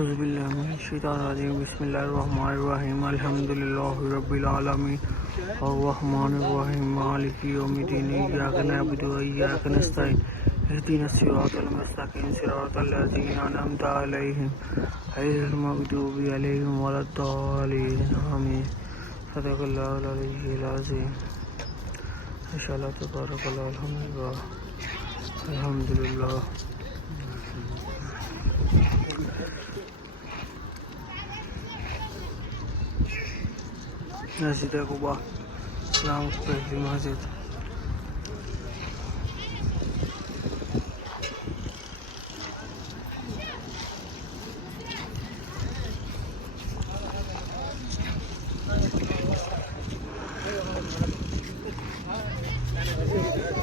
Auzubillahiminash-shaytanir-rajeem. Bismillahir-rahmanir-rahim. Alhamdulillahi rabbil alamin. Ar-Rahmanir-Rahim. Maliki yawmiddin. Iyyaka na'budu wa iyyaka nasta'in. Ihdinas siratal mustaqim. Siratal ladzina an'amta 'alaihim ghayril maghdubi 'alaihim waladdallin. Amin. Sadaqallahul aliyyil azim. Inshallah tabarakallah. Alhamdulillah. Alhamdulillah. Masjid Quba, Islam Masjid.